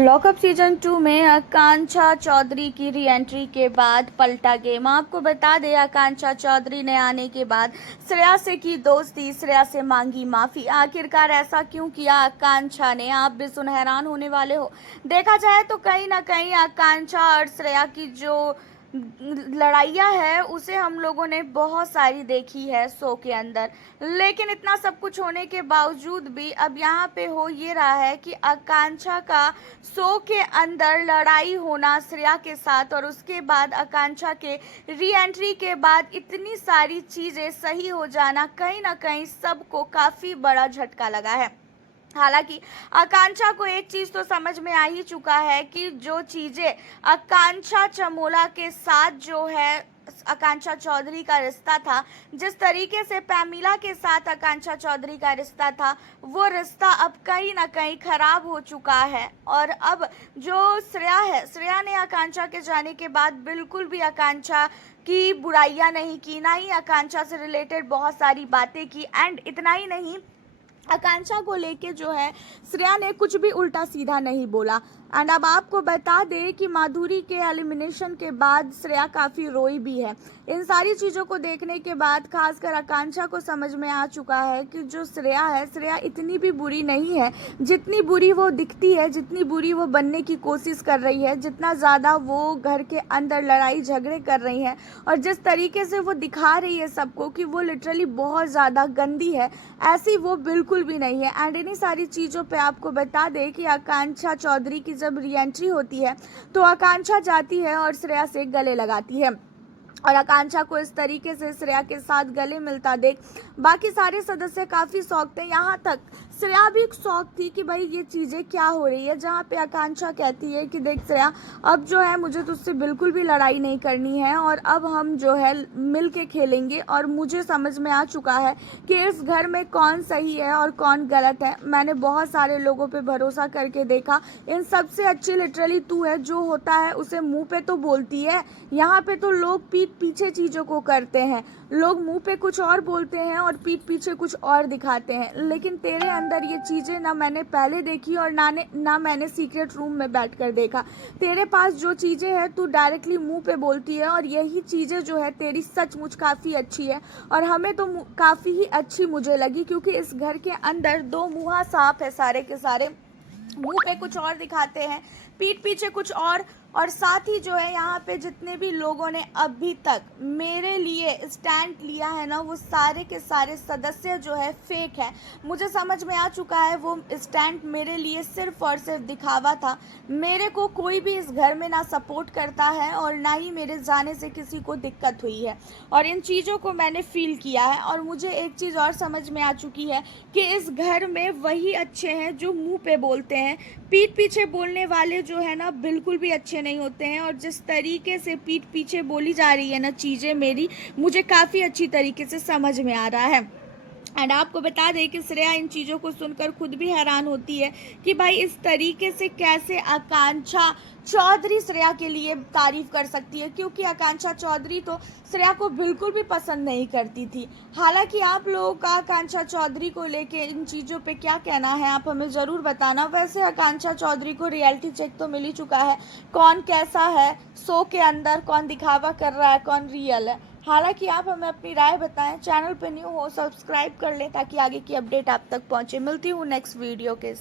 Lockup season 2 में आकांक्षा चौधरी की re-entry के बाद पलटा गेम। आपको बता दें, आकांक्षा चौधरी ने आने के बाद श्रेया से की दोस्ती, श्रेया से मांगी माफी। आखिरकार ऐसा क्यों किया आकांक्षा ने, आप भी सुन हैरान होने वाले हो। देखा जाए तो कहीं ना कहीं आकांक्षा और श्रेया की जो लड़ाइयाँ है उसे हम लोगों ने बहुत सारी देखी है शो के अंदर, लेकिन इतना सब कुछ होने के बावजूद भी अब यहाँ पे हो ये रहा है कि आकांक्षा का शो के अंदर लड़ाई होना श्रेया के साथ, और उसके बाद आकांक्षा के री एंट्री के बाद इतनी सारी चीज़ें सही हो जाना कहीं ना कहीं सबको काफ़ी बड़ा झटका लगा है। हालांकि आकांक्षा को एक चीज तो समझ में आ ही चुका है कि जो चीजें आकांक्षा चमोला के साथ जो है आकांक्षा चौधरी का रिश्ता था, जिस तरीके से पैमिला के साथ आकांक्षा चौधरी का रिश्ता था, वो रिश्ता अब कहीं ना कहीं खराब हो चुका है। और अब जो श्रेया है, श्रेया ने आकांक्षा के जाने के बाद बिल्कुल भी आकांक्षा की बुराइयां नहीं की, ना ही आकांक्षा से रिलेटेड बहुत सारी बातें की। एंड इतना ही नहीं, आकांक्षा को लेके जो है श्रेया ने कुछ भी उल्टा सीधा नहीं बोला। एंड अब आपको बता दें कि माधुरी के एलिमिनेशन के बाद श्रेया काफ़ी रोई भी है। इन सारी चीज़ों को देखने के बाद खासकर आकांक्षा को समझ में आ चुका है कि जो श्रेया है, श्रेया इतनी भी बुरी नहीं है जितनी बुरी वो दिखती है, जितनी बुरी वो बनने की कोशिश कर रही है, जितना ज़्यादा वो घर के अंदर लड़ाई झगड़े कर रही है और जिस तरीके से वो दिखा रही है सबको कि वो लिटरली बहुत ज़्यादा गंदी है, ऐसी वो बिल्कुल भी नहीं है। एंड इन्हीं सारी चीज़ों पे आपको बता दें कि आकांक्षा चौधरी की जब रीएंट्री होती है तो आकांक्षा जाती है और श्रेया से गले लगाती है, और आकांक्षा को इस तरीके से श्रेया के साथ गले मिलता देख बाकी सारे सदस्य काफ़ी शौक थे। यहाँ तक श्रेया भी शौक थी कि भाई ये चीज़ें क्या हो रही है, जहाँ पे आकांक्षा कहती है कि देख श्रेया, अब जो है मुझे तुझसे बिल्कुल भी लड़ाई नहीं करनी है और अब हम जो है मिल के खेलेंगे, और मुझे समझ में आ चुका है कि इस घर में कौन सही है और कौन गलत है। मैंने बहुत सारे लोगों पे भरोसा करके देखा, इन सबसे अच्छी लिटरली तू है। जो होता है उसे मुंह पे तो बोलती है, यहाँ पे तो लोग पीठ पीछे चीज़ों को करते हैं। लोग मुंह पे कुछ और बोलते हैं और पीठ पीछे कुछ और दिखाते हैं, लेकिन तेरे अंदर ये चीज़ें ना मैंने पहले देखी और ना मैंने सीक्रेट रूम में बैठकर देखा। तेरे पास जो चीज़ें हैं तू डायरेक्टली मुंह पे बोलती है, और यही चीज़ें जो है तेरी सचमुच काफ़ी अच्छी है, और हमें तो काफ़ी ही अच्छी मुझे लगी, क्योंकि इस घर के अंदर दो मुँहा सांप है सारे के सारे। मुंह पे कुछ और दिखाते हैं, पीठ पीछे कुछ और साथ ही जो है यहाँ पे जितने भी लोगों ने अभी तक मेरे लिए स्टैंड लिया है ना, वो सारे के सारे सदस्य जो है फेक है। मुझे समझ में आ चुका है वो स्टैंड मेरे लिए सिर्फ और सिर्फ दिखावा था। मेरे को कोई भी इस घर में ना सपोर्ट करता है और ना ही मेरे जाने से किसी को दिक्कत हुई है, और इन चीज़ों को मैंने फील किया है। और मुझे एक चीज़ और समझ में आ चुकी है कि इस घर में वही अच्छे हैं जो मुंह पे बोलते हैं, पीठ पीछे बोलने वाले जो है ना बिल्कुल भी अच्छे नहीं होते हैं। और जिस तरीके से पीठ पीछे बोली जा रही है ना चीज़ें मेरी, मुझे काफ़ी अच्छी तरीके से समझ में आ रहा है। एंड आपको बता दें कि श्रेया इन चीज़ों को सुनकर खुद भी हैरान होती है कि भाई इस तरीके से कैसे आकांक्षा चौधरी श्रेया के लिए तारीफ कर सकती है, क्योंकि आकांक्षा चौधरी तो श्रेया को बिल्कुल भी पसंद नहीं करती थी। हालांकि आप लोगों का आकांक्षा चौधरी को लेके इन चीज़ों पे क्या कहना है, आप हमें ज़रूर बताना। वैसे आकांक्षा चौधरी को रियलिटी चेक तो मिल ही चुका है, कौन कैसा है शो के अंदर, कौन दिखावा कर रहा है, कौन रियल है। हालांकि आप हमें अपनी राय बताएं। चैनल पे न्यू हो सब्सक्राइब कर लें ताकि आगे की अपडेट आप तक पहुंचे। मिलती हूँ नेक्स्ट वीडियो के